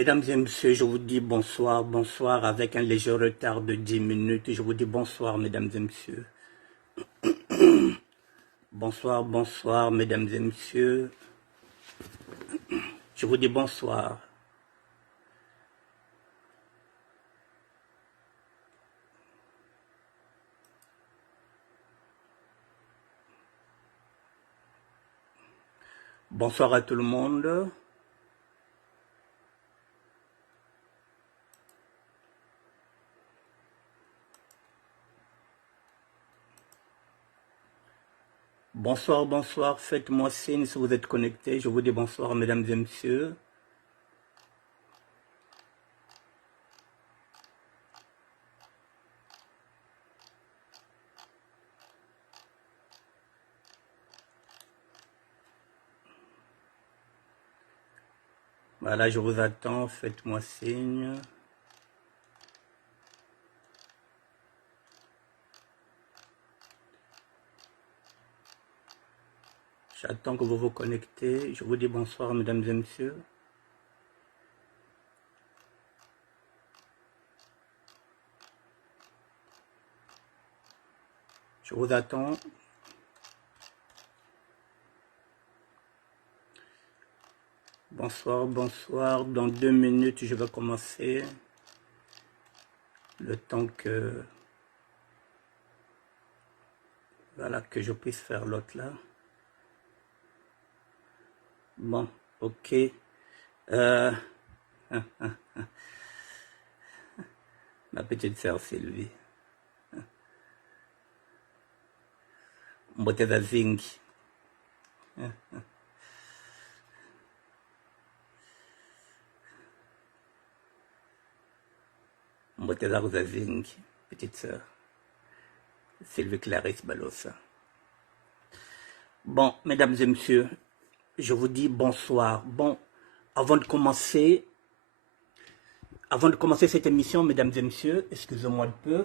Mesdames et messieurs, je vous dis bonsoir, bonsoir avec un léger retard de 10 minutes. Je vous dis bonsoir, mesdames et messieurs. Bonsoir, bonsoir, mesdames et messieurs. Je vous dis bonsoir. Bonsoir à tout le monde. Bonsoir, bonsoir, faites-moi signe si vous êtes connectés. Je vous dis bonsoir, mesdames et messieurs. Voilà, je vous attends, faites-moi signe. J'attends que vous vous connectez. Je vous dis bonsoir, mesdames et messieurs. Je vous attends. Bonsoir, bonsoir. Dans 2 minutes, je vais commencer. Le temps que... Voilà, que je puisse faire l'autre là. Bon, ok. Ma petite sœur Sylvie. Mboteza zingi. Mboteza zingi, petite sœur. Sylvie Clarisse Balossa. Bon, mesdames et messieurs, je vous dis bonsoir. Bon, avant de commencer cette émission, mesdames et messieurs, excusez-moi un peu.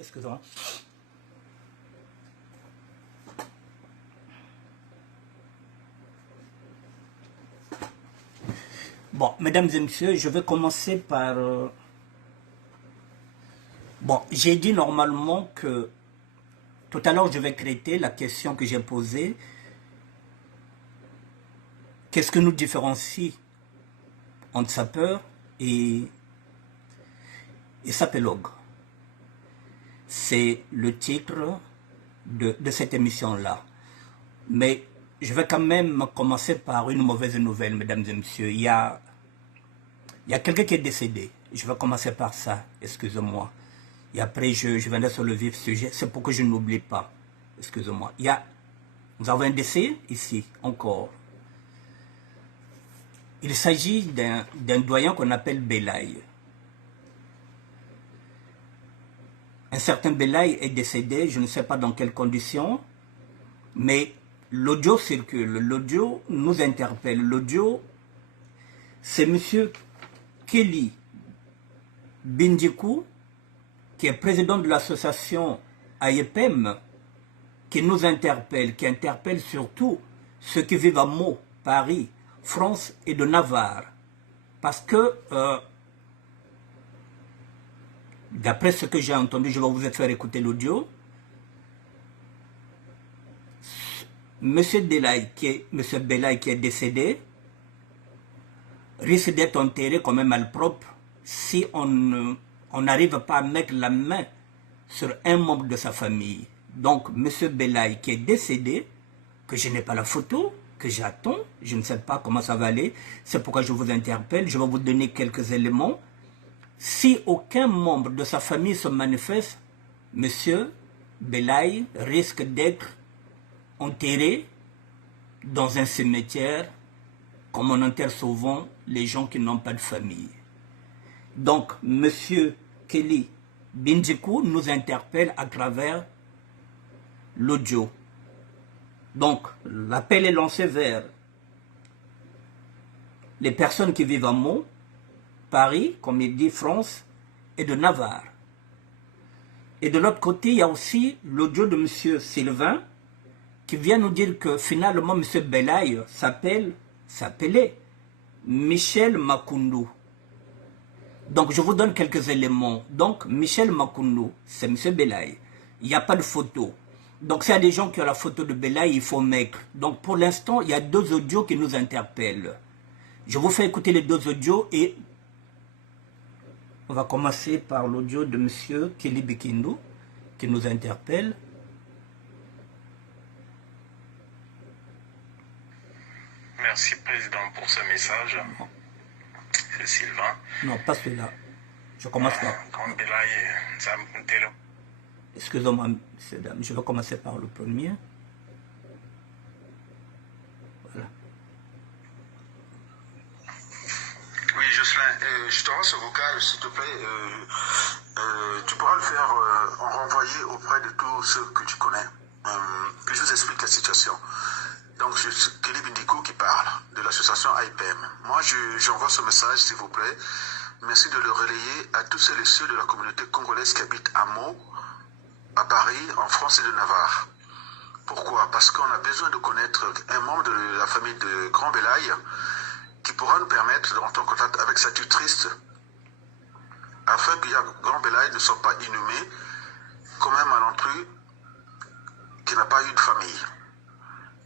Excusez-moi. Bon, mesdames et messieurs, je vais commencer par... Bon, j'ai dit normalement que tout à l'heure je vais traiter la question que j'ai posée. Qu'est-ce que nous différencie entre sapeur et sapélogue? C'est le titre de cette émission-là. Mais je vais quand même commencer par une mauvaise nouvelle, mesdames et messieurs. Il y a quelqu'un qui est décédé. Je vais commencer par ça, excusez-moi. Et après, je viendrai sur le vif sujet. C'est pour que je n'oublie pas. Excusez-moi. Nous avons un décès ici, encore. Il s'agit d'un doyen qu'on appelle Belaï. Un certain Belaï est décédé, je ne sais pas dans quelles conditions, mais l'audio circule, l'audio nous interpelle. L'audio, c'est M. Kelly Bindikou, qui est président de l'association AEPEM, qui nous interpelle, qui interpelle surtout ceux qui vivent à Meaux, Paris, France et de Navarre. Parce que, d'après ce que j'ai entendu, je vais vous faire écouter l'audio, M. Belaï qui est décédé risque d'être enterré comme un malpropre si on n'arrive pas à mettre la main sur un membre de sa famille. Donc, M. Belaï qui est décédé, que je n'ai pas la photo, que j'attends, je ne sais pas comment ça va aller, c'est pourquoi je vous interpelle, je vais vous donner quelques éléments. Si aucun membre de sa famille se manifeste, M. Belaï risque d'être enterré dans un cimetière, comme on enterre souvent les gens qui n'ont pas de famille. Donc, M. Kelly Bindikou nous interpelle à travers l'audio. Donc, l'appel est lancé vers les personnes qui vivent à Meaux, Paris, comme il dit, France, et de Navarre. Et de l'autre côté, il y a aussi l'audio de M. Sylvain, qui vient nous dire que finalement, M. Belaï s'appelait Michel Makundu. Donc, je vous donne quelques éléments. Donc, Michel Makundu, c'est M. Belaï. Il n'y a pas de photo. Donc, s'il y a des gens qui ont la photo de Belaï, il faut mettre. Donc, pour l'instant, il y a 2 audios qui nous interpellent. Je vous fais écouter les 2 audios et on va commencer par l'audio de M. Kelly Bikindu qui nous interpelle. Merci, Président, pour ce message. C'est Sylvain. Non, pas celui-là. Je commence par... Excusez-moi, messieurs, dames. Je vais commencer par le premier. Voilà. Oui, Jocelyn, je t'envoie ce vocal, s'il te plaît. Tu pourras le faire en renvoyer auprès de tous ceux que tu connais. Que je vous explique la situation. Donc, c'est Kelly Bindiko qui parle de l'association IPM. Moi, j'envoie ce message, s'il vous plaît. Merci de le relayer à tous celles et ceux de la communauté congolaise qui habitent à Meaux, à Paris, en France et de Navarre. Pourquoi? Parce qu'on a besoin de connaître un membre de la famille de Grand Belaï qui pourra nous permettre de rentrer en contact avec sa tutrice afin que Grand Belaï ne soit pas inhumé comme un malentreux qui n'a pas eu de famille.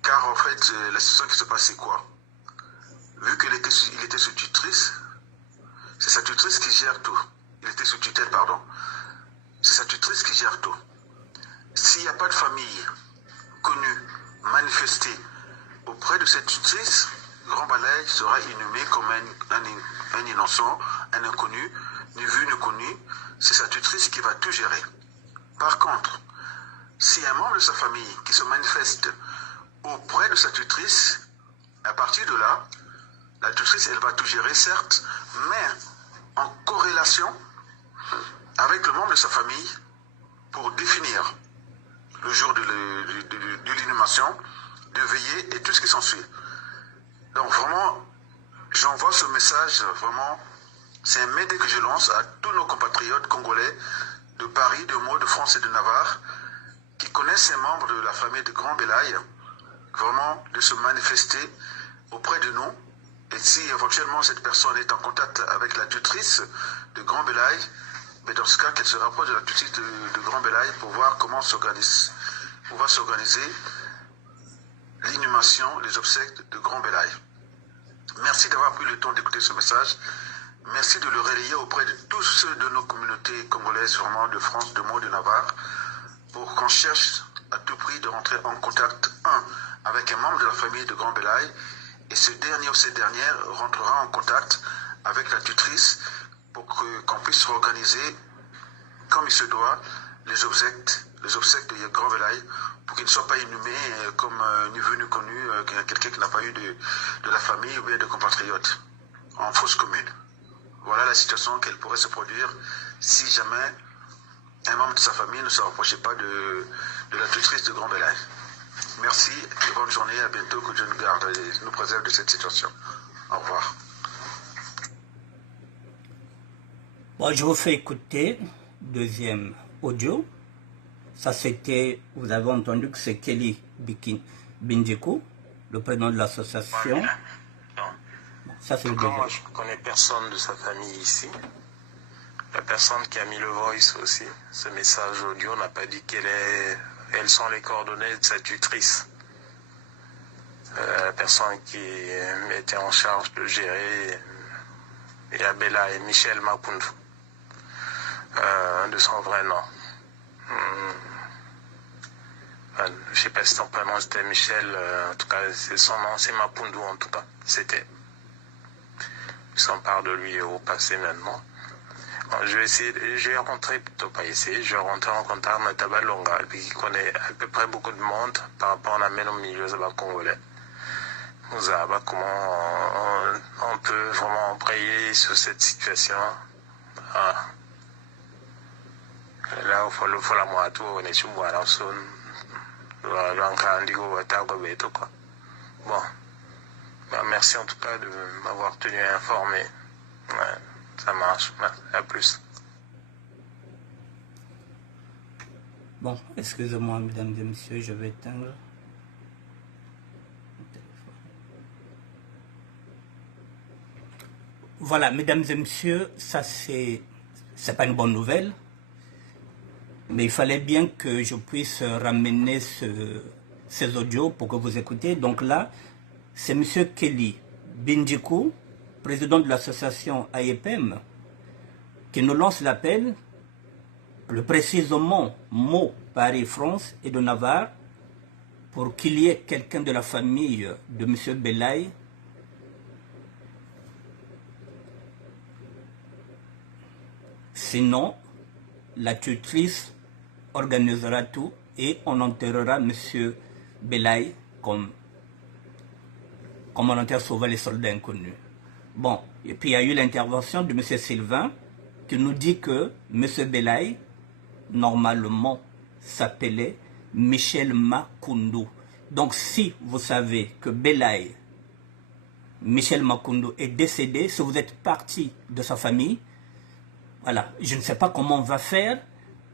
Car en fait, la situation qui se passe, c'est quoi? Vu qu'il était sous tutrice, c'est sa tutrice qui gère tout. Il était sous tutelle, pardon. C'est sa tutrice qui gère tout. S'il n'y a pas de famille connue, manifestée auprès de cette tutrice, Grand Belaï sera inhumé comme un innocent, un inconnu, ni vu ni connu. C'est sa tutrice qui va tout gérer. Par contre, s'il y a un membre de sa famille qui se manifeste auprès de sa tutrice, à partir de là, la tutrice, elle va tout gérer, certes, mais en corrélation avec le membre de sa famille pour définir le jour de l'inhumation, de veiller et tout ce qui s'ensuit. Donc vraiment, j'envoie ce message, vraiment, c'est un mail que je lance à tous nos compatriotes congolais de Paris, de Meaux, de France et de Navarre, qui connaissent ces membres de la famille de Grand Belaï, vraiment de se manifester auprès de nous. Et si éventuellement cette personne est en contact avec la tutrice de Grand Belaï, mais dans ce cas qu'elle se rapproche de la tutrice de Grand Belaï pour voir comment va s'organiser l'inhumation, les obsèques de Grand Belaï. Merci d'avoir pris le temps d'écouter ce message. Merci de le relayer auprès de tous ceux de nos communautés congolaises, vraiment de France, de Meaux, de Navarre, pour qu'on cherche à tout prix de rentrer en contact, avec un membre de la famille de Grand Belaï, et ce dernier ou cette dernière rentrera en contact avec la tutrice pour qu'on puisse organiser, comme il se doit, les obsèques de Grand Belaï, pour qu'il ne soit pas inhumé comme ni vu ni connu, quelqu'un qui n'a pas eu de la famille ou bien de compatriotes, en fausse commune. Voilà la situation qu'elle pourrait se produire si jamais un membre de sa famille ne se rapprochait pas de la tutrice de Grand Belaï. Merci et bonne journée. À bientôt. Que Dieu nous garde et nous préserve de cette situation. Au revoir. Bon, je vous fais écouter deuxième audio. Ça c'était, vous avez entendu que c'est Kelly Bindiko, le président de l'association. Ça c'est le deuxième. Moi je ne connais personne de sa famille ici. La personne qui a mis le voice aussi, ce message audio n'a pas dit quelles sont les coordonnées de sa tutrice. La personne qui était en charge de gérer Yabela et Michel Makundu, de son vrai nom. Je ne sais pas si son prénom c'était Michel, en tout cas son nom c'est Makundu en tout cas, c'était. Il s'en parle de lui au passé maintenant. Je vais rentrer, plutôt pas essayer, je vais rentrer en contact avec Tabalonga, qui connaît à peu près beaucoup de monde par rapport à la même au milieu congolais. Nous savons comment on peut vraiment embrayer sur cette situation. Là, il faut la moitié, on est sur moi, bon, merci en tout cas de m'avoir tenu informé. Ouais. Ça marche, à plus. Bon, excusez-moi, mesdames et messieurs, je vais éteindre. Voilà, mesdames et messieurs, ça c'est pas une bonne nouvelle, mais il fallait bien que je puisse ramener ces audios pour que vous écoutez. Donc là, c'est monsieur Kelly Bindikou, président de l'association AEPM, qui nous lance l'appel, le précisément mot Paris-France et de Navarre, pour qu'il y ait quelqu'un de la famille de monsieur Belaï sinon, la tutrice organisera tout et on enterrera M. Belaï comme on enterre souvent les soldats inconnus. Bon, et puis il y a eu l'intervention de M. Sylvain qui nous dit que M. Belaï, normalement, s'appelait Michel Makoundou. Donc si vous savez que Belaï, Michel Makoundou, est décédé, si vous êtes parti de sa famille, voilà, je ne sais pas comment on va faire,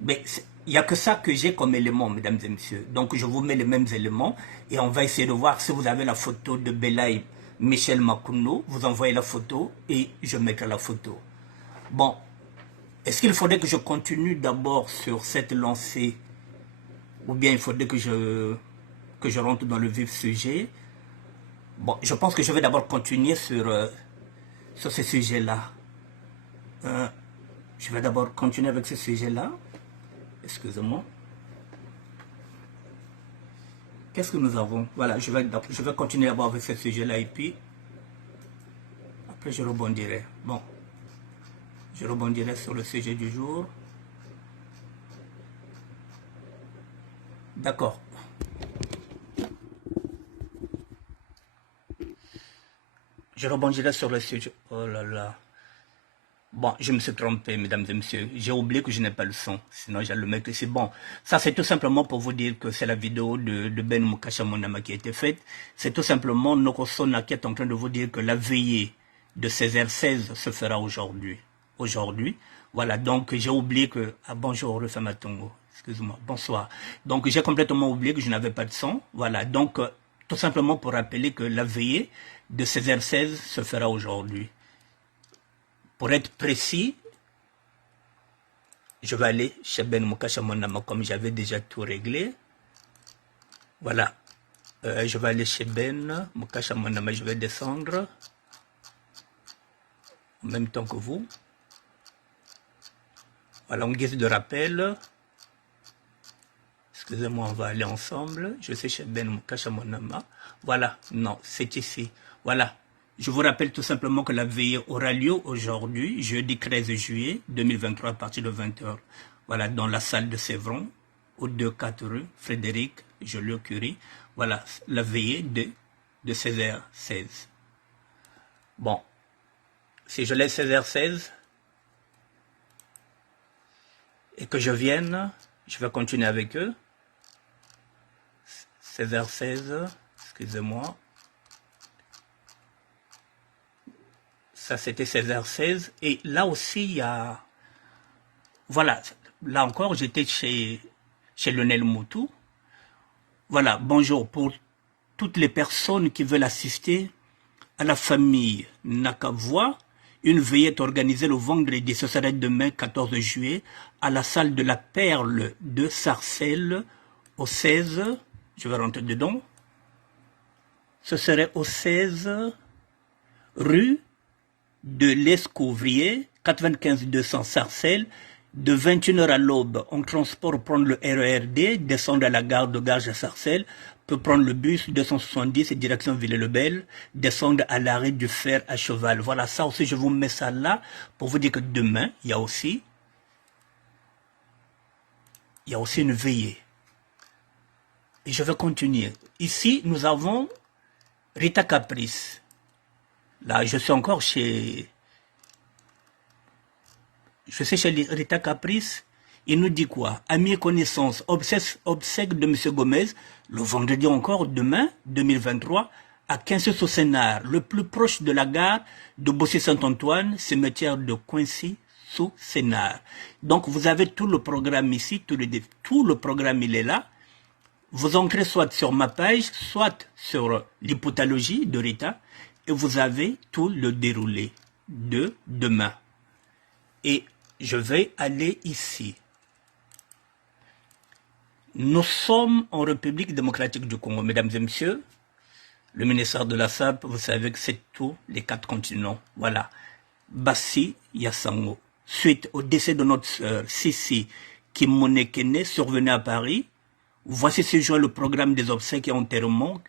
mais il n'y a que ça que j'ai comme élément, mesdames et messieurs. Donc je vous mets les mêmes éléments et on va essayer de voir si vous avez la photo de Belaï Michel Makoundou, vous envoyez la photo et je mettrai la photo. Bon, est-ce qu'il faudrait que je continue d'abord sur cette lancée ou bien il faudrait que je rentre dans le vif sujet? Bon, je pense que je vais d'abord continuer sur ce sujet-là. Je vais d'abord continuer avec ce sujet-là. Excusez-moi. Qu'est-ce que nous avons? Voilà, je vais continuer d'abord avec ce sujet-là et puis après je rebondirai. Bon, je rebondirai sur le sujet du jour. D'accord. Je rebondirai sur le sujet. Oh là là. Bon, je me suis trompé, mesdames et messieurs. J'ai oublié que je n'ai pas le son. Sinon, j'allais le mettre ici. Bon, ça, c'est tout simplement pour vous dire que c'est la vidéo de Ben Mukasha Monama qui a été faite. C'est tout simplement Nokosona qui est en train de vous dire que la veillée de 16h16 se fera aujourd'hui. Aujourd'hui. Voilà, donc j'ai oublié que... Ah, bonjour, Refamatongo. Excuse-moi, bonsoir. Donc, j'ai complètement oublié que je n'avais pas de son. Voilà, donc, tout simplement pour rappeler que la veillée de 16h16 se fera aujourd'hui. Pour être précis, je vais aller chez Ben Mukasha Monama comme j'avais déjà tout réglé. Voilà. Je vais aller chez Ben Mukasha Monama. Je vais descendre en même temps que vous. Voilà, en guise de rappel. Excusez-moi, on va aller ensemble. Je suis chez Ben Mukasha Monama. Voilà, non, c'est ici. Voilà. Je vous rappelle tout simplement que la veillée aura lieu aujourd'hui, jeudi 13 juillet 2023, à partir de 20h. Voilà, dans la salle de Sévron, au 2-4 rue Frédéric Joliot-Curie. Voilà, la veillée de 16h16. Bon, si je laisse 16h16 et que je vienne, je vais continuer avec eux. 16h16, excusez-moi. Ça, c'était 16h16. Et là aussi, il y a... Voilà, là encore, j'étais chez Lionel Moutou. Voilà, bonjour pour toutes les personnes qui veulent assister à la famille Nakavois. Une veillée est organisée le vendredi, ce serait demain, 14 juillet, à la salle de la Perle de Sarcelles, au 16... Je vais rentrer dedans. Ce serait au 16 rue de l'Escouvrier, 95 200 Sarcelles, de 21h à l'aube, on transport prendre le RERD, descendre à la gare de Garges à Sarcelles, peut prendre le bus 270 direction Villers-le-Bel, descendre à l'arrêt du fer à cheval. Voilà, ça aussi, je vous mets ça là pour vous dire que demain, il y a aussi une veillée. Et je vais continuer. Ici, nous avons Rita Caprice. Là, je suis encore chez Rita Caprice. Il nous dit quoi? Amis et connaissances, obsèque de M. Gomez, le vendredi encore, demain, 2023, à 15 au Sénard, le plus proche de la gare de Bossy-Saint-Antoine, cimetière de Coincy, sous Sénard. Donc, vous avez tout le programme ici, tout le programme, il est là. Vous entrez soit sur ma page, soit sur l'hypotalogie de Rita, et vous avez tout le déroulé. de demain. Et je vais aller ici. Nous sommes en République démocratique du Congo, mesdames et messieurs. Le ministère de la SAP, vous savez que c'est tous les 4 continents. Voilà. Bassi Yassango. Suite au décès de notre sœur Sissi Kimonekene, survenue à Paris, voici ce jour le programme des obsèques et enterrements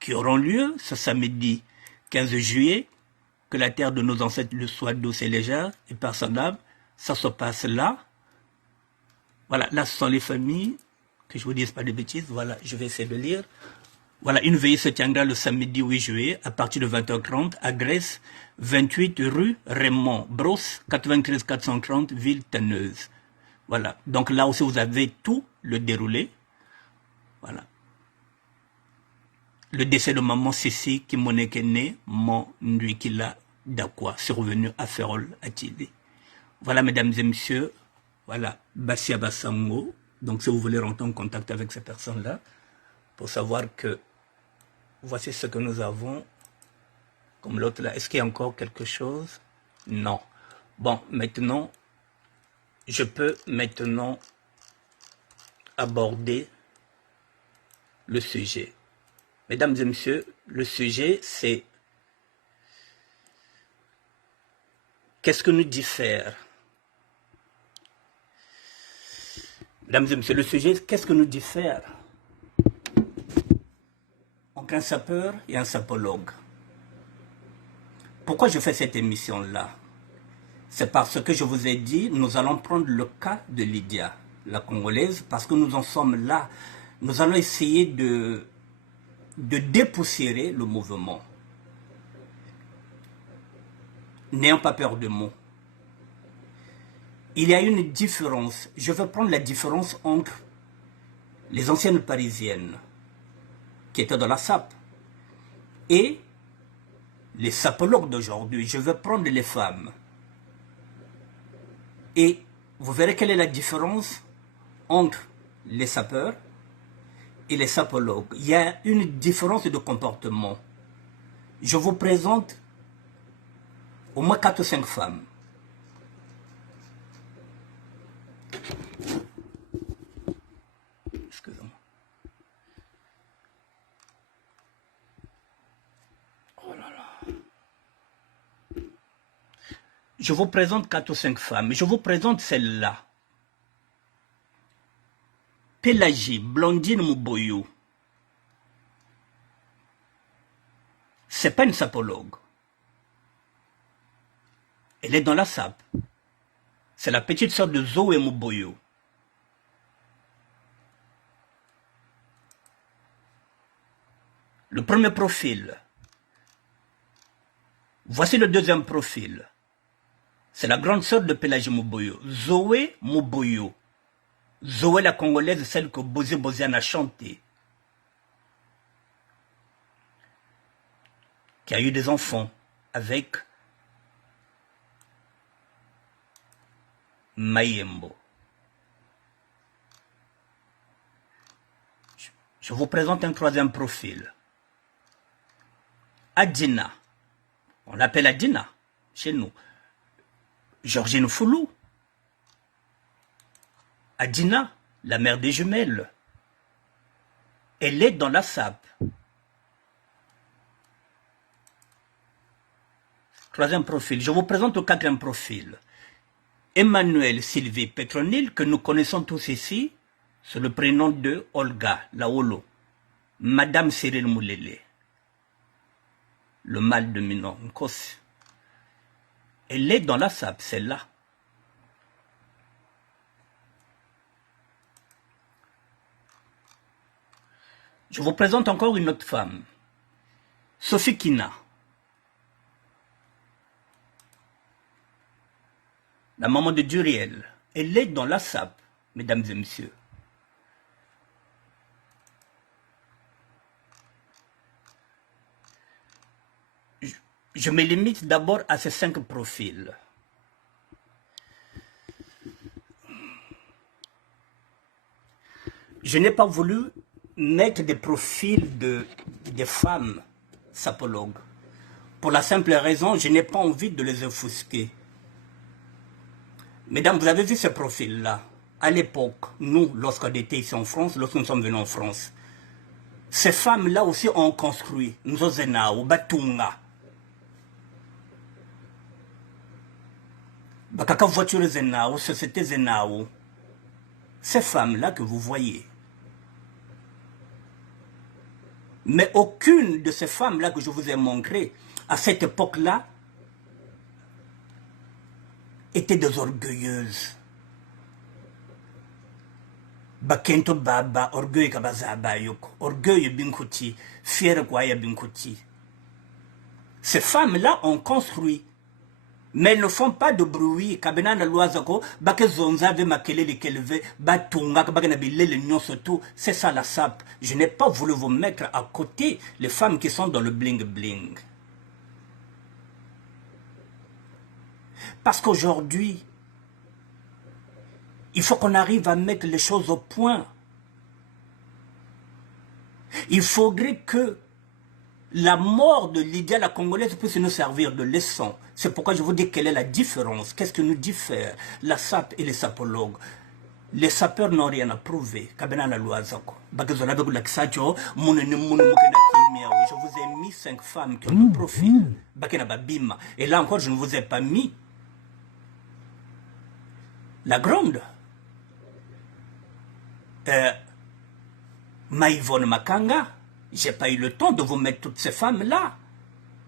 qui auront lieu ce samedi 15 juillet. Que la terre de nos ancêtres le soit douce et légère et par son âme. Ça se passe là. Voilà, là ce sont les familles. Que je ne vous dise pas de bêtises. Voilà, je vais essayer de lire. Voilà, une veillée se tiendra le samedi 8 juillet à partir de 20h30 à Grèce, 28 rue Raymond Brosse, 93 430, ville Tanneuse. Voilà, donc là aussi vous avez tout le déroulé. Voilà. Le décès de maman Sissi Kimonekene, mon Nduikila Dakwa, survenu à Ferrol, à Tilly. Voilà, mesdames et messieurs, voilà, Bassia Bassango. Donc si vous voulez rentrer en contact avec ces personnes-là, pour savoir que voici ce que nous avons, comme l'autre là. Est-ce qu'il y a encore quelque chose? Non. Bon, maintenant, je peux maintenant aborder le sujet. Mesdames et messieurs, le sujet c'est qu'est-ce que nous diffère? Mesdames et messieurs, le sujet, qu'est-ce que nous diffère entre un sapeur et un sapologue? Pourquoi je fais cette émission-là? C'est parce que je vous ai dit, nous allons prendre le cas de Lydia, la Congolaise, parce que nous en sommes là. Nous allons essayer de dépoussiérer le mouvement. N'ayons pas peur de mots. Il y a une différence. Je vais prendre la différence entre les anciennes parisiennes qui étaient dans la SAP et les sapologues d'aujourd'hui. Je vais prendre les femmes. Et vous verrez quelle est la différence entre les sapeurs et les sapologues. Il y a une différence de comportement. Je vous présente au moins 4 ou 5 femmes. Excusez-moi. Oh là là. Je vous présente 4 ou 5 femmes. Je vous présente celle-là. Pélagie, Blondine Mouboyou. C'est pas une sapologue. Elle est dans la SAP. C'est la petite sœur de Zoé Mouboyou. Le premier profil. Voici le deuxième profil. C'est la grande sœur de Pélagie Mouboyou, Zoé Mouboyou. Zoé la Congolaise, celle que Bozé Bozian a chantée. Qui a eu des enfants avec Mayembo. Je vous présente un troisième profil. Adina. On l'appelle Adina chez nous. Georgine Foulou. Adina, la mère des jumelles. Elle est dans la SAP. Troisième profil. Je vous présente le quatrième profil. Emmanuel Sylvie Petronil, que nous connaissons tous ici, c'est le prénom de Olga Laolo. Madame Cyril Moulele. Le mâle de Minon Nkos. Elle est dans la SAP, celle-là. Je vous présente encore une autre femme. Sophie Kina. La maman de Duriel. Elle est dans la SAP, mesdames et messieurs. Je me limite d'abord à ces 5 profils. Je n'ai pas voulu mettre des profils des femmes sapologues Pour la simple raison, je n'ai pas envie de les offusquer. Mesdames, vous avez vu ce profil-là. À l'époque, nous, lorsqu'on était ici en France, lorsque nous sommes venus en France, ces femmes-là aussi ont construit Nzozenao, Batunga. Bakaka voiture Zenao, société Zenao. Ces femmes-là que vous voyez. Mais aucune de ces femmes-là que je vous ai montrées, à cette époque-là, était des orgueilleuses. Bakento baba, orgueil kabazaba yoko, orgueil binkuti, fier kwaya binkuti. Ces femmes-là ont construit, mais elles ne font pas de bruit. Kabenana loazako, bake zonza ve makelele keleve, batunga, kabakena bilele nyon surtout. C'est ça la sape. Je n'ai pas voulu vous mettre à côté les femmes qui sont dans le bling bling. Parce qu'aujourd'hui, il faut qu'on arrive à mettre les choses au point. Il faudrait que la mort de Lydia la Congolaise puisse nous servir de leçon. C'est pourquoi je vous dis quelle est la différence. Qu'est-ce qui nous diffère, la SAP et les sapologues. Les sapeurs n'ont rien à prouver. Je vous ai mis 5 femmes qui ont le profil. Et là encore, je ne vous ai pas mis la grande. Maïvonne Makanga. J'ai pas eu le temps de vous mettre toutes ces femmes-là.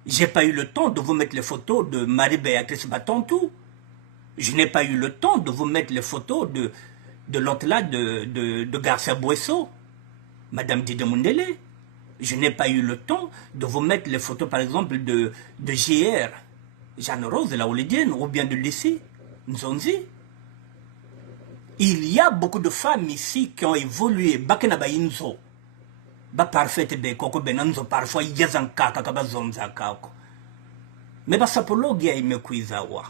J'ai pas eu le temps de vous mettre les photos de Marie-Béatrice Batantou. Je n'ai pas eu le temps de vous mettre les photos de l'autre là, de Garcia Buesso, Madame Dide Mundele. Je n'ai pas eu le temps de vous mettre les photos, par exemple, de JR, Jeanne-Rose, la Oulidienne, ou bien de Lucie, Nzonzi. Il y a beaucoup de femmes ici qui ont évolué. Bakenaba Inzo. Ba parfaite de koko benanzo parfois yazanka kakaba zonza kako. Mais ba sapologia imekuizawa.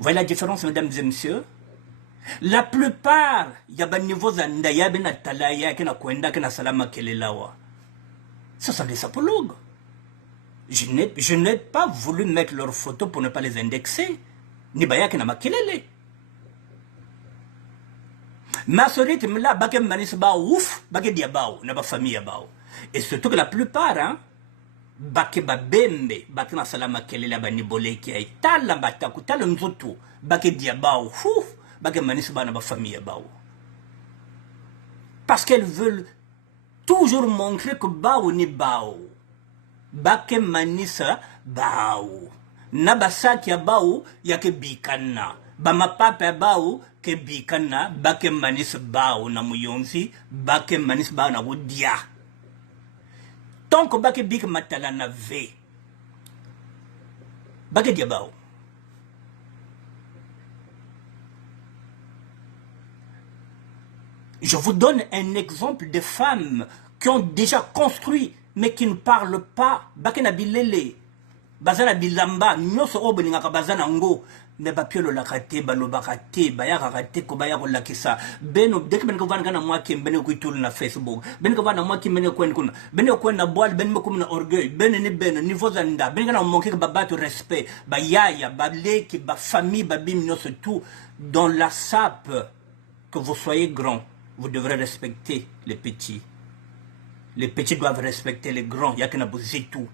Voilà la différence, mesdames et messieurs. La plupart, il y a des niveaux d'andaya, ben talaya, qui n'a kwenda, qui n'a salama kelelawa. Ce sont des sapologues. Je n'ai pas voulu mettre leurs photos pour ne pas les indexer. Ni baya qui n'a makelele. Ma sorite me la baké manis ba ouf, baké diabao, n'a pas famille bao. Et surtout que la plupart, hein, baké ba bembe, baké na salama kelele ba ni bolé qui ay tala bataku, tala nzoto, baké diabao, ouf, baké manis ba n'a pas famille bao. Parce qu'elles veulent toujours montrer que bao ni bao. Baké manisa bao. Nabasa kia bao, yake bikana. Bama papa bao, ke bikana, bake manis bao na muyonzi, bake manis bao na wudia. Tant que bake bik matala na ve. Bake dia bao. Je vous donne un exemple de femmes qui ont déjà construit, mais qui ne parlent pas. Bake na bilele. Bazana bilamba, nyoso obo ningaka bazana ngo. Mais bapiolo la kate, balobakate, bayakate, kobayako la kisa. Beno, dès ben kovana kana moi qui bene kuitul na Facebook. Ben kovana moi qui bene kwen kuna. Bene kwen na boile, ben mokum na orgueil. Ben ni ben, niveau zanda. Ben kana manquer que babatu respect. Ba yaya, ba leki, ba famille, ba bim nyoso tout. Dans la sape, que vous soyez grand, vous devrez respecter les petits. Les petits doivent respecter les grands. Yakena tout.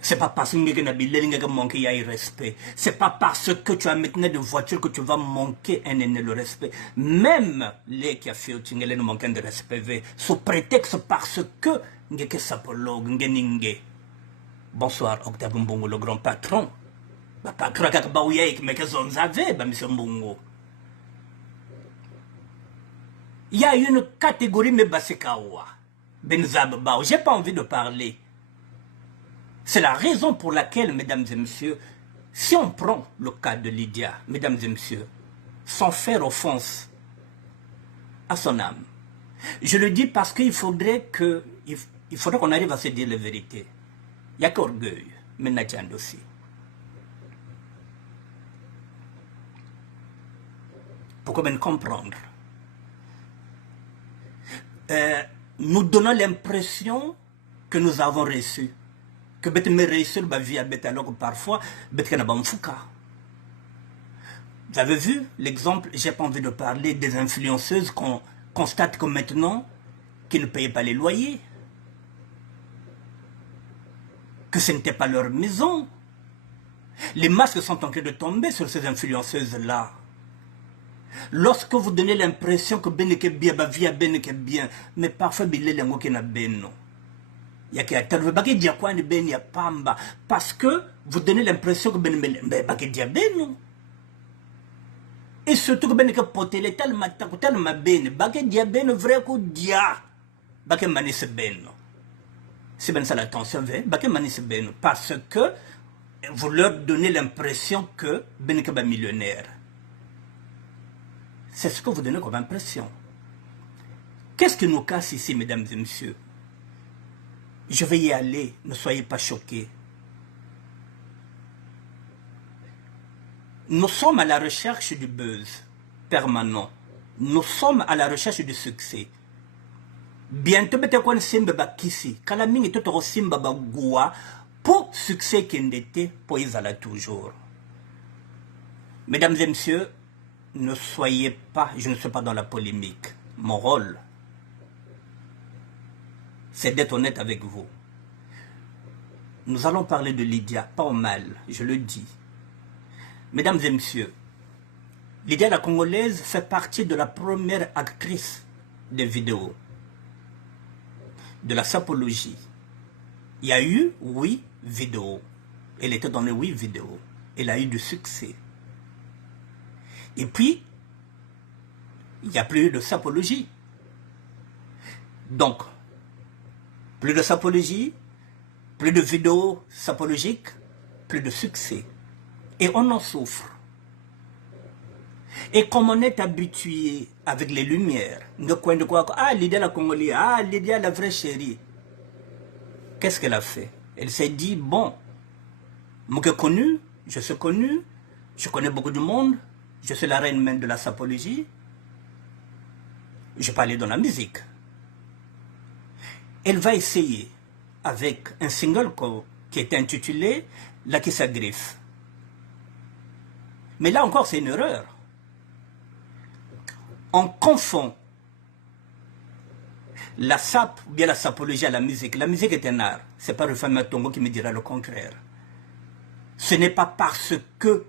C'est pas parce que tu as manqué de respect. C'est pas parce que tu as maintenant de voiture que tu vas manquer le respect. Même les qui a fait ne manquent de respect. Sous prétexte parce que tu sapologue. Bonsoir, Octave Mbongo, le grand patron. Le patron qui a monsieur Mbongo. Il y a une catégorie, mais Basekawa. Benzab Bao. J'ai pas envie de parler. C'est la raison pour laquelle, mesdames et messieurs, si on prend le cas de Lydia, mesdames et messieurs, sans faire offense à son âme, je le dis parce qu'il faudrait qu'on arrive à se dire la vérité. Il n'y a qu'orgueil, mais Nadjan aussi. Pour bien comprendre, nous donnons l'impression que nous avons reçus. Que bête me réussir ma vie à bête alors que parfois, bête n'a pas fouka. Vous avez vu l'exemple, j'ai pas envie de parler des influenceuses qu'on constate que maintenant, qui ne payaient pas les loyers. Que ce n'était pas leur maison. Les masques sont en train de tomber sur ces influenceuses-là. Lorsque vous donnez l'impression que ben est bien, via ben est bien, mais parfois il y a des gens qui n'ont pas non. Il y a qui attendent, mais dire quoi ne ben y a pamba, parce que vous donnez l'impression que ben est bien non. Et surtout que ben est poté tel matin, tel ma ben, baguette dia ben vrai coup dia, baguette manis ben. C'est bien ça l'attention, baguette manis ben, parce que vous leur donnez l'impression que ben est millionnaire. C'est ce que vous donnez comme impression. Qu'est-ce qui nous casse ici, mesdames et messieurs? Je vais y aller, ne soyez pas choqués. Nous sommes à la recherche du buzz permanent. Nous sommes à la recherche du succès. Bientôt, peut-être simba bakisi, kalamingi toto simba bagua, pour succès qui n'était pour Isala toujours. Mesdames et messieurs, ne soyez pas, je ne suis pas dans la polémique. Mon rôle, c'est d'être honnête avec vous. Nous allons parler de Lydia, pas au mal, je le dis. Mesdames et messieurs, Lydia la Congolaise fait partie de la première actrice des vidéos, de la sapologie. Il y a eu 8 vidéos. Elle était dans les 8 vidéos. Elle a eu du succès. Et puis, il n'y a plus de sapologie. Donc, plus de sapologie, plus de vidéos sapologiques, plus de succès. Et on en souffre. Et comme on est habitué avec les lumières, de quoi, ah, Lydia la Congolaise, ah, Lydia la vraie chérie. Qu'est-ce qu'elle a fait? Elle s'est dit, bon, moi je suis connu, je connais beaucoup de monde, je suis la reine même de la sapologie, je peux aller dans la musique. Elle va essayer avec un single qui est intitulé La qui s'agriffe. Mais là encore, c'est une erreur. On confond la sape ou bien la sapologie à la musique. La musique est un art. Ce n'est pas Rufai Tongo qui me dira le contraire. Ce n'est pas parce que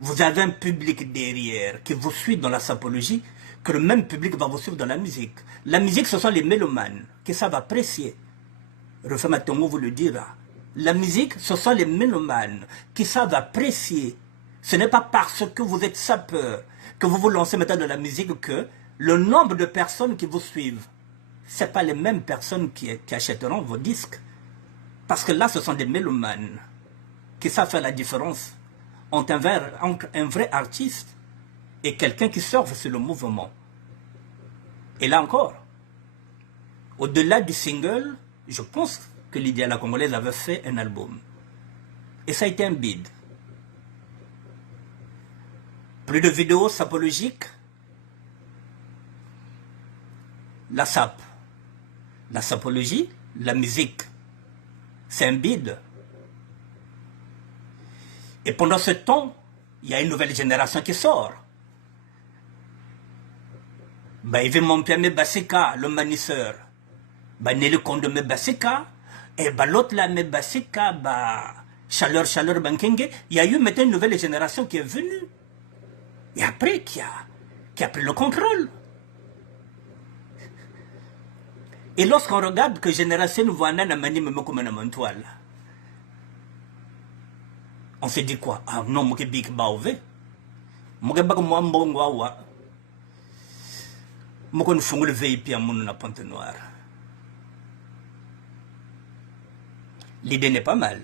vous avez un public derrière qui vous suit dans la sapologie que le même public va vous suivre dans la musique. La musique, ce sont les mélomanes qui savent apprécier. Rufai Tongo vous le dira. La musique, ce sont les mélomanes qui savent apprécier. Ce n'est pas parce que vous êtes sapeur que vous vous lancez maintenant dans la musique que le nombre de personnes qui vous suivent, ce n'est pas les mêmes personnes qui achèteront vos disques. Parce que là, ce sont des mélomanes qui savent faire la différence entre un vrai artiste et quelqu'un qui surfe sur le mouvement. Et là encore, au-delà du single, je pense que Lydia la Congolaise avait fait un album. Et ça a été un bide. Plus de vidéos sapologiques. La sape, la sapologie, la musique. C'est un bide. Et pendant ce temps, il y a une nouvelle génération qui sort. Il veut mon père me basika, le manisseur. Nelly Kondo me basika. Et l'autre là me basika, chaleur, bankenge. Il y a eu maintenant une nouvelle génération qui est venue. Et après, qui a pris le contrôle. Et lorsqu'on regarde que Génération Nouveau-Nana mani me comme un toile, on se dit quoi? Ah non, moi, je suis big baouvé. Moi, je suis moi, moi, je suis le VIP à mon Pente Noire. L'idée n'est pas mal.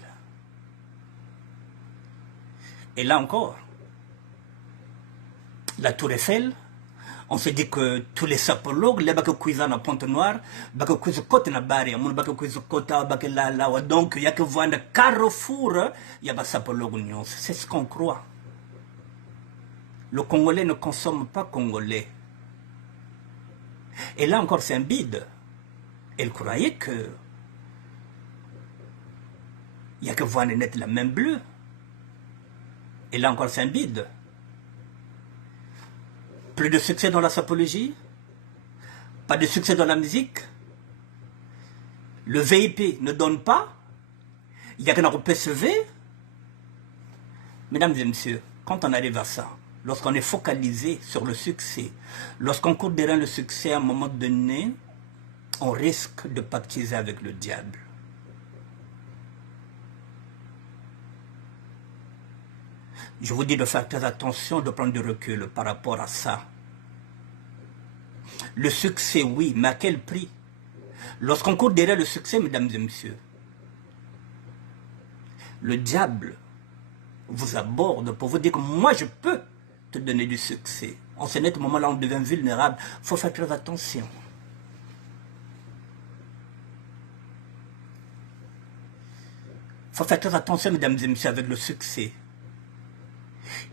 Et là encore, la Tour Eiffel, on se dit que tous les sapologues, les bacs cuisant à Pente Noire, bacs cuisent côte na barre, mon bacs cuisent côte à bac là, donc il y a que voir un carrefour, il y a des sapologues. C'est ce qu'on croit. Le Congolais ne consomme pas congolais. Et là encore, c'est un bide. Elle croyait que Il n'y a que voir net la main bleue. Et là encore, c'est un bide. Plus de succès dans la sapologie, pas de succès dans la musique. Le VIP ne donne pas. Il y a qu'un PCV. Mesdames et messieurs, quand on arrive à ça, lorsqu'on est focalisé sur le succès, lorsqu'on court derrière le succès à un moment donné, on risque de pactiser avec le diable. Je vous dis de faire très attention, de prendre du recul par rapport à ça. Le succès, oui, mais à quel prix? Lorsqu'on court derrière le succès, mesdames et messieurs, le diable vous aborde pour vous dire que moi je peux te donner du succès. En ce net moment-là, on devient vulnérable. Il faut faire très attention. Il faut faire très attention, mesdames et messieurs, avec le succès.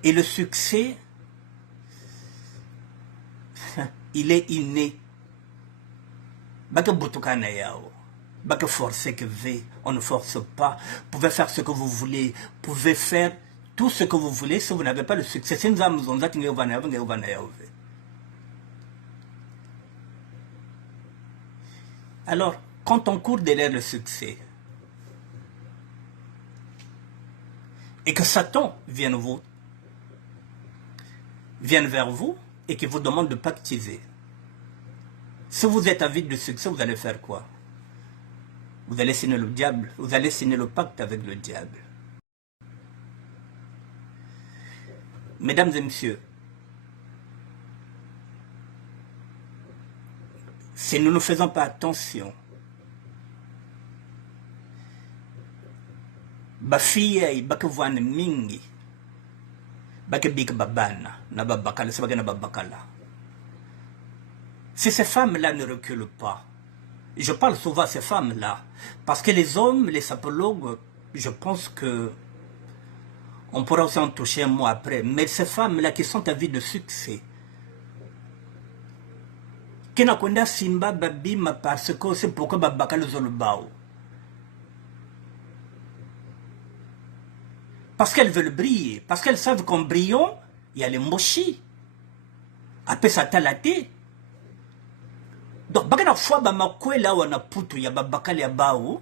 Et le succès, il est inné. Baka Boutoukana yao. Baka forcer que V, on ne force pas. Vous pouvez faire ce que vous voulez. Vous pouvez faire tout ce que vous voulez si vous n'avez pas le succès. Alors, quand on court derrière le succès, et que Satan vienne vers vous et qu'il vous demande de pactiser. Si vous êtes avide de succès, vous allez faire quoi? Vous allez signer le diable, vous allez signer le pacte avec le diable. Mesdames et messieurs, si nous ne faisons pas attention, bafia bakavane mingi bakabik babana na babakala c'est na babakala. Si ces femmes-là ne reculent pas, je parle souvent à ces femmes-là, parce que les hommes, les sapologues, je pense que on pourra aussi en toucher un mot après, mais ces femmes-là qui sont à vie de succès, qui n'a qu'un simba babima parce que c'est pourquoi babakala zolbao. Parce qu'elles veulent briller, parce qu'elles savent qu'en brillant, il y a les mochis. Après ça talaté. Donc, bagana fois ba makwe là où on a poutou ya babakali ya bao,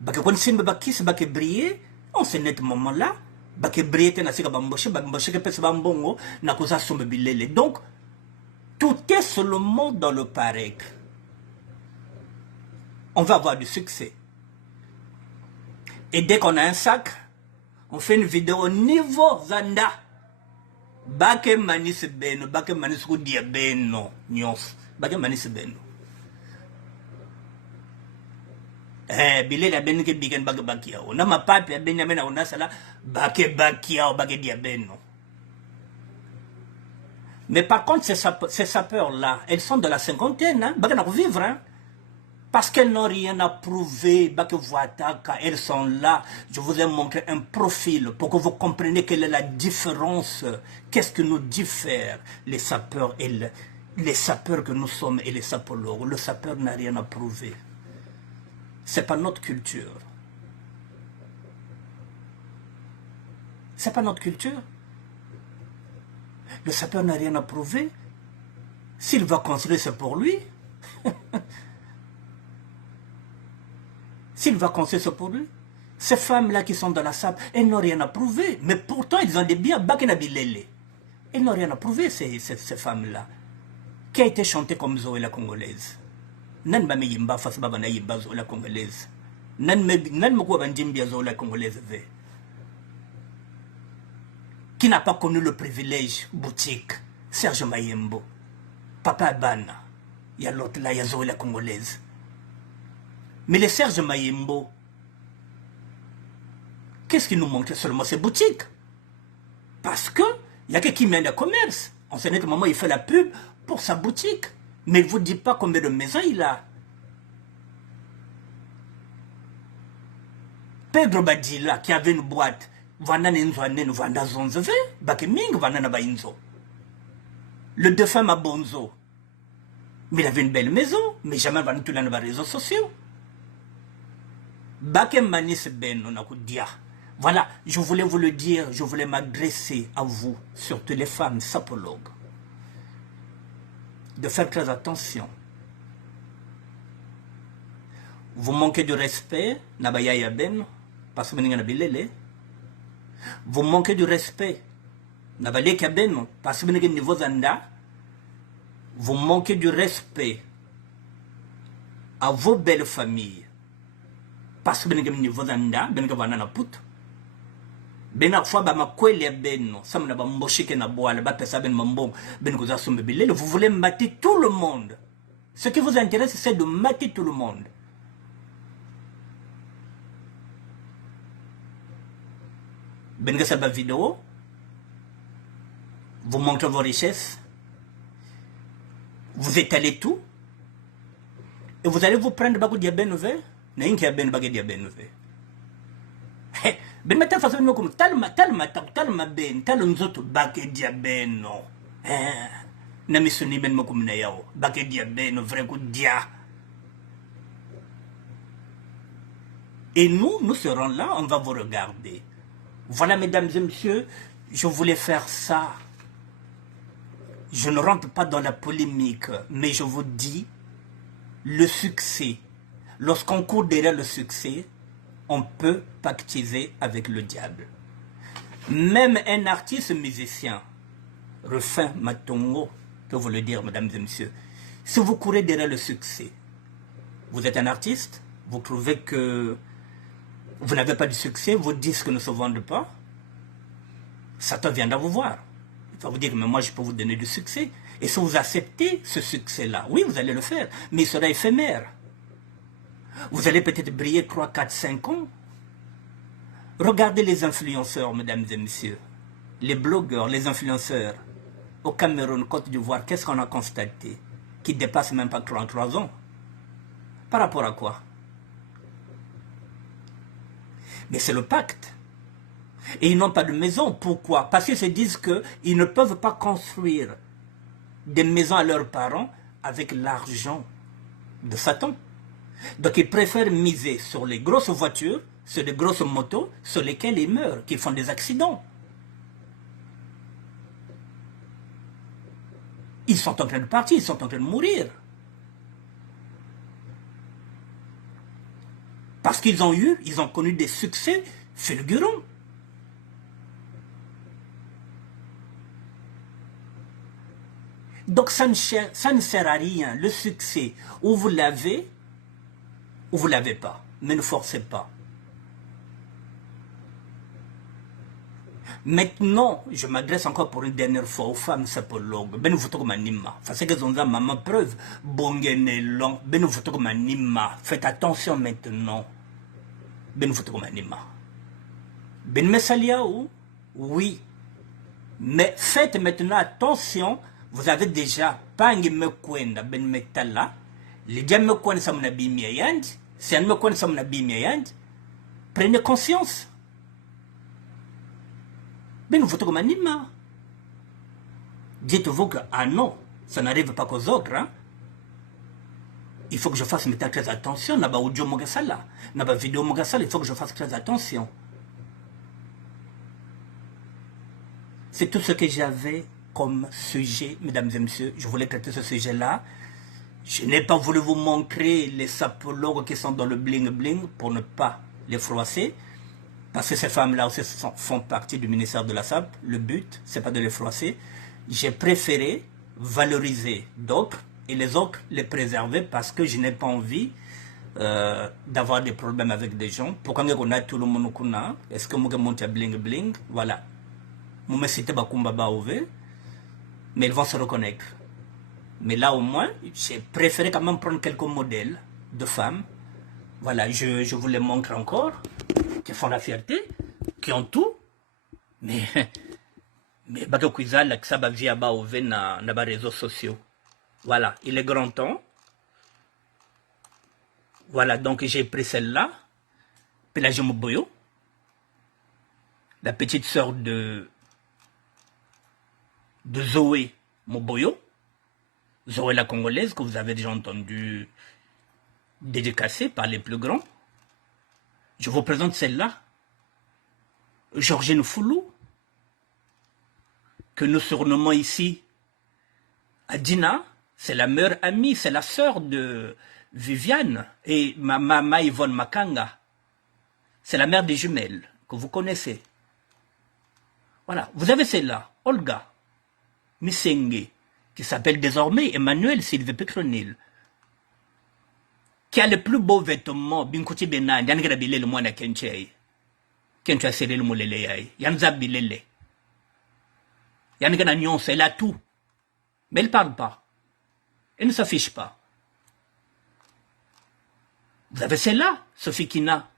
baka kon simba bakis baka briller, on se net moment là, baka briller tena sika bamboshi que pesa bambongo na kosa sombe bilele. Donc, tout est seulement dans le parec. On va avoir du succès. Et dès qu'on a un sac, on fait une vidéo au niveau Zanda. Bake manis beno, bake manis kudia beno, nyos. Bake manis beno. Bile la beno ke bigen bake bakiao. Na ma papi ya beno mena unasala bake bakiao, bake dia beno. Mais par contre, ces sapeurs-là, elles sont de la cinquantaine, hein. Bake na vivre, hein. Parce qu'elles n'ont rien à prouver, elles sont là. Je vous ai montré un profil pour que vous compreniez quelle est la différence. Qu'est-ce que nous diffère les sapeurs et les sapeurs que nous sommes et les sapologues. Le sapeur n'a rien à prouver. C'est pas notre culture. C'est pas notre culture. Le sapeur n'a rien à prouver. S'il va construire, c'est pour lui. S'il va construire ce pour lui, ces femmes-là qui sont dans la sable, elles n'ont rien à prouver. Mais pourtant, ils ont des biens bakinabilele. Elles n'ont rien à prouver, ces femmes-là. Qui a été chantée comme Zoé la Congolaise. Nan me yimba face babana yimba Zoé la Congolaise. Nan me quoi bandimbia Zoé la Congolaise ve. Qui n'a pas connu le privilège boutique. Serge Mayembo. Papa Bana. Il y a l'autre là, il y a Zoé la Congolaise. Mais les Serge Mayembo, qu'est-ce qu'il nous montre seulement ces boutiques? Parce que il y a quelqu'un qui mène le commerce. En ce moment, il fait la pub pour sa boutique. Mais il ne vous dit pas combien de maisons il a. Pedro Badila, qui avait une boîte, le défunt Mabonzo, mais il avait une belle maison, mais jamais vendu tout dans les réseaux sociaux. Bakem manis ben onakudia. Voilà, je voulais vous le dire, je voulais m'adresser à vous, surtout les femmes sapologues, de faire très attention. Vous manquez de respect, Nabayaya Ben, parce que vous manquez de respect, Nabaleka Ben, parce que niveau Zanda, vous manquez de respect à vos belles familles, parce que niveau Zanda, Ben Gavana Put. Bena fois ba makwele beno samna ba mboshike na boale ba pesa ben mambong ben kuza sombe bilele vous voulez mater tout le monde. Ce qui vous intéresse c'est de mater tout le monde. Ben ga sa vidéo vous montrez vos richesses, vous étalez tout et vous allez vous prendre bago dia benove na inki ya ben bague dia benove. Ben meta façon de comme talma ben tal nzoto bake dia beno na misoni ben mokum na yao bake dia beno vrai coup dia. Et nous serons là, on va vous regarder. Voilà mesdames et messieurs, je voulais faire ça. Je ne rentre pas dans la polémique, mais je vous dis le succès. Lorsqu'on court derrière le succès, on peut pactiser avec le diable. Même un artiste musicien, Rufin Matongo, peut vous le dire, mesdames et messieurs, si vous courez derrière le succès, vous êtes un artiste, vous trouvez que vous n'avez pas de succès, vos disques ne se vendent pas, Satan viendra vous voir. Il va vous dire, mais moi je peux vous donner du succès. Et si vous acceptez ce succès-là, oui, vous allez le faire, mais il sera éphémère. Vous allez peut-être briller 3, 4, 5 ans. Regardez les influenceurs, mesdames et messieurs. Les blogueurs, les influenceurs. Au Cameroun, Côte d'Ivoire, qu'est-ce qu'on a constaté? Qui ne dépassent même pas 33 ans. Par rapport à quoi? Mais c'est le pacte. Et ils n'ont pas de maison. Pourquoi? Parce qu'ils se disent qu'ils ne peuvent pas construire des maisons à leurs parents avec l'argent de Satan. Donc ils préfèrent miser sur les grosses voitures, sur les grosses motos, sur lesquelles ils meurent, qui font des accidents. Ils sont en train de partir, ils sont en train de mourir. Parce qu'ils ont connu des succès fulgurants. Donc ça ne sert à rien, le succès, ou vous l'avez, ou vous ne l'avez pas, mais ne forcez pas. Maintenant, je m'adresse encore pour une dernière fois aux femmes sapologues. Ben vous comme anima. Parce que ont maman preuve. Bongene long. Ben vous comme anima. Faites attention maintenant. Ben vous comme anima. Ben mesaliaou. Oui. Mais faites maintenant attention. Vous avez déjà pangi me kwenda ben metala. Les gens me kwenda sa mnabi miayand. Si on me kwenda sa mnabi miayand. Prenez conscience. Ben vous comme anima. Dites-vous que, ah non, ça n'arrive pas qu'aux autres. Hein? Il faut que je fasse maintenant très attention. Naba audio mogasala, naba vidéo mogasala, il faut que je fasse très attention. C'est tout ce que j'avais comme sujet, mesdames et messieurs. Je voulais traiter ce sujet-là. Je n'ai pas voulu vous montrer les sapologues qui sont dans le bling-bling pour ne pas les froisser. Parce que ces femmes-là aussi font partie du ministère de la SAP. Le but, c'est pas de les froisser. J'ai préféré valoriser d'autres et les autres les préserver parce que je n'ai pas envie d'avoir des problèmes avec des gens. Pourquoi on a tout le monde qu'on a? Est-ce que moi je monte à bling bling? Voilà. Moi je cite Bakumba Baové, mais ils vont se reconnaître. Mais là au moins, j'ai préféré quand même prendre quelques modèles de femmes. Voilà, je vous les montre encore, qui font la fierté, qui ont tout, mais bateau cuisal, que ça va via Baové dans les réseaux sociaux. Voilà, il est grand temps. Voilà, donc j'ai pris celle-là, Pélagie Moboyo, la petite sœur de Zoé Moboyo, Zoé la Congolaise, que vous avez déjà entendu dédicacée par les plus grands. Je vous présente celle-là, Georgine Foulou, que nous surnommons ici Adina. C'est la meilleure amie, c'est la sœur de Viviane et Mama Yvonne Makanga. C'est la mère des jumelles que vous connaissez. Voilà, vous avez celle-là, Olga Misenge, qui s'appelle désormais Emmanuel Sylvie Pekronil, qui a le plus beau vêtement, Binkouti Benan, Yangra Bilele Mwana Kenchei. Kencha Serel Moulele, Yanza Bilele. Yangra Nyon, elle a tout. Mais elle ne parle pas. Elle ne s'affiche pas. Vous avez celle-là, Sophie Kina.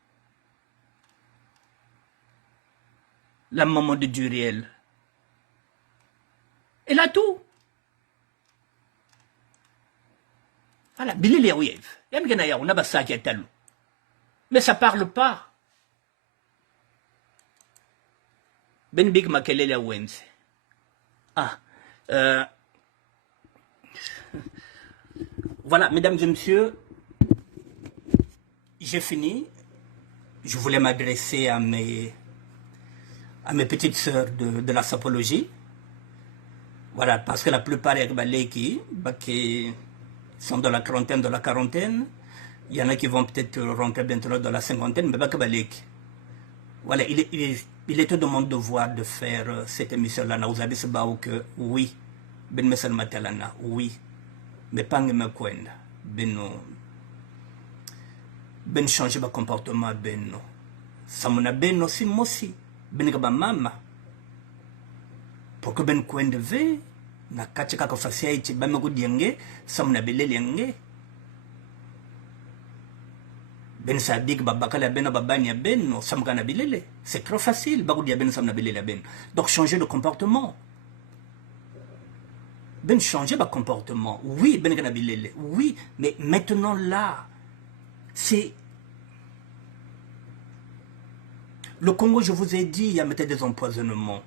La maman de Duriel. Elle a tout. Voilà, Bilele Yaouyev. Mais ça ne parle pas. Ben Big Makelele Wense. Voilà, mesdames et messieurs, j'ai fini. Je voulais m'adresser à mes petites sœurs de la sapologie. Voilà, parce que la plupart qui sont dans la quarantaine, il y en a qui vont peut-être rentrer bientôt dans la cinquantaine, mais voilà, il était de mon devoir de faire cette émission-là. Vous avez ce que oui, ben mesal matalana, oui, mais pas me kwenda, ben changer ma comportement, ben samuna ben aussi mosi, ben kaba mama, pour que ben kwenda ve na kachika ka fasia iti ba me gudienge samuna belele yenge. Ben sadik babakala ben babania ben samkana bilele, c'est trop facile bagudia ben samna bilele ben. Donc changer de comportement. Ben changer de comportement. Oui, ben kana bilele. Oui, mais maintenant là, c'est le Congo, je vous ai dit, il y a peut-être des empoisonnements.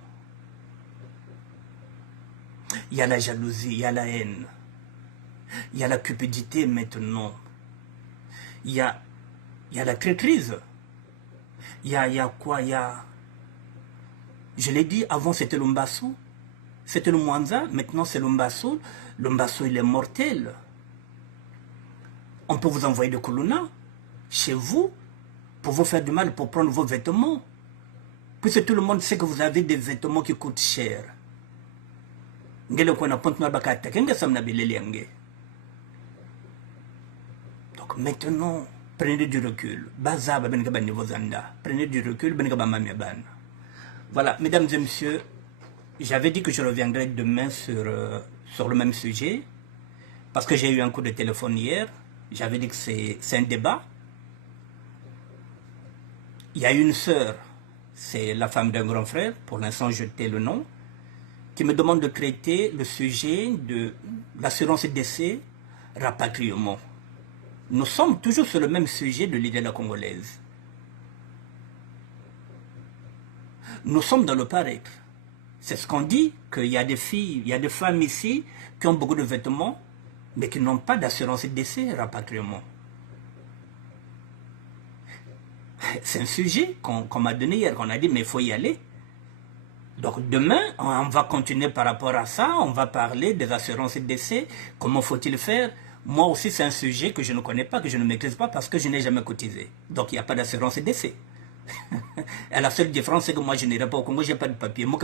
Il y a la jalousie, il y a la haine. Il y a la cupidité maintenant. Il y a la crise. Il y a quoi? Je l'ai dit, avant c'était le Mbassou, c'était le Mwanza, maintenant c'est le Mbassou. Le Mbassou, il est mortel. On peut vous envoyer de Kuluna chez vous pour vous faire du mal, pour prendre vos vêtements. Puisque tout le monde sait que vous avez des vêtements qui coûtent cher. Donc maintenant, prenez du recul. Prenez du recul. Voilà, mesdames et messieurs, j'avais dit que je reviendrai demain sur le même sujet, parce que j'ai eu un coup de téléphone hier. J'avais dit que c'est un débat. Il y a une sœur, c'est la femme d'un grand frère, pour l'instant je tais le nom, qui me demande de traiter le sujet de l'assurance décès, rapatriement. Nous sommes toujours sur le même sujet de l'idée de la congolaise. Nous sommes dans le paraître. C'est ce qu'on dit, qu'il y a des filles, il y a des femmes ici qui ont beaucoup de vêtements, mais qui n'ont pas d'assurance décès, rapatriement. C'est un sujet qu'on m'a donné hier, qu'on a dit, mais il faut y aller. Donc demain, on va continuer par rapport à ça, on va parler des assurances décès, comment faut-il faire. Moi aussi, c'est un sujet que je ne connais pas, que je ne maîtrise pas, parce que je n'ai jamais cotisé. Donc il n'y a pas d'assurance décès. Et la seule différence, c'est que moi, je n'irai pas au Congo, je n'ai pas de papier. Moi,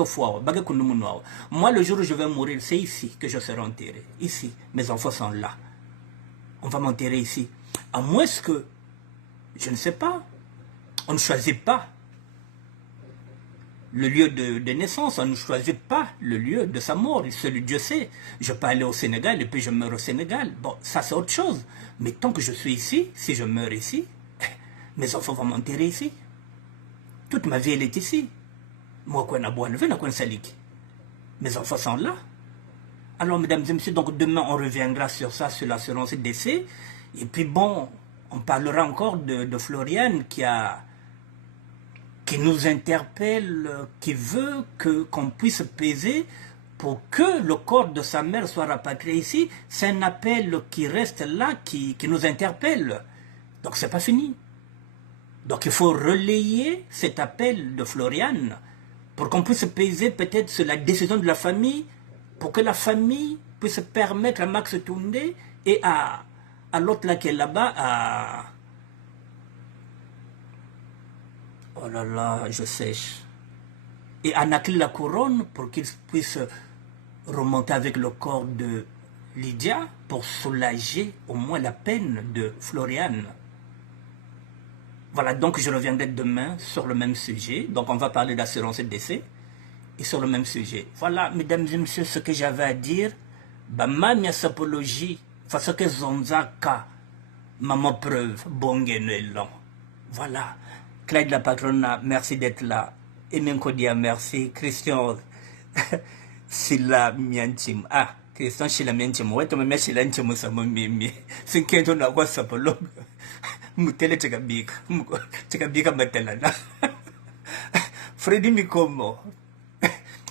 le jour où je vais mourir, c'est ici que je serai enterré. Ici, mes enfants sont là. On va m'enterrer ici. À moins que, je ne sais pas, on ne choisit pas le lieu de naissance, on ne choisit pas le lieu de sa mort, seul Dieu sait. Je peux aller au Sénégal et puis je meurs au Sénégal. Bon, ça c'est autre chose. Mais tant que je suis ici, si je meurs ici, mes enfants vont m'enterrer ici. Toute ma vie, elle est ici. Moi, quoi, mes enfants sont là. Alors, mesdames et messieurs, donc demain, on reviendra sur ça, sur l'assurance décès. Et puis bon, on parlera encore de Floriane qui nous interpelle, qui veut qu'on puisse peser pour que le corps de sa mère soit rapatrié ici. C'est un appel qui reste là, qui nous interpelle. Donc c'est pas fini. Donc il faut relayer cet appel de Floriane pour qu'on puisse peser peut-être sur la décision de la famille, pour que la famille puisse permettre à Max Toundé et à l'autre là qui est là-bas, à... Oh là là, je sèche. Et à Nakli la Couronne pour qu'ils puissent remonter avec le corps de Lydia pour soulager au moins la peine de Floriane. Voilà, donc je reviendrai demain sur le même sujet. Donc on va parler d'assurance et décès et sur le même sujet. Voilà, mesdames et messieurs, ce que j'avais à dire. Mamia sapologie, face que zonzaka, maman preuve, bongenelon. Voilà. Clyde la patronne, merci d'être là. Emen Kodia, merci. Christian Sila Mianchim. Ah, Christian Sila Mianchim. Ouais, tu me mets Sila Mianchim, ça me mimi. C'est qu'un ton agua sapolo. Mutele Chakabika. Chakabika Matelana. Freddy Mikomo,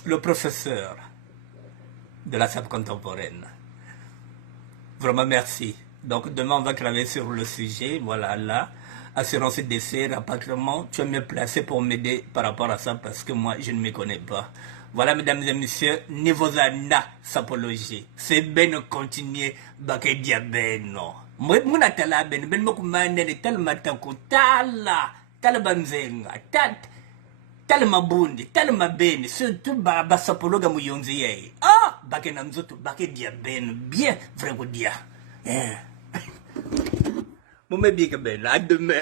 le professeur de la SAP contemporaine. Vraiment merci. Donc demain on va travailler sur le sujet. Voilà là. Assurance et décès, rapatriement, tu es mieux placé pour m'aider par rapport à ça parce que moi je ne me connais pas. Voilà mesdames et messieurs, niveau zana sapologie. C'est bien de continuer baké diabeno. Moi na tala ben mo kumane de tel matako tala banzenga tel mabundi tel mabeni surtout ba sapologa muyonzi yeye. Ah baké na nzoto baké diabeno bien vrai ko dia. Mon bébé, à demain.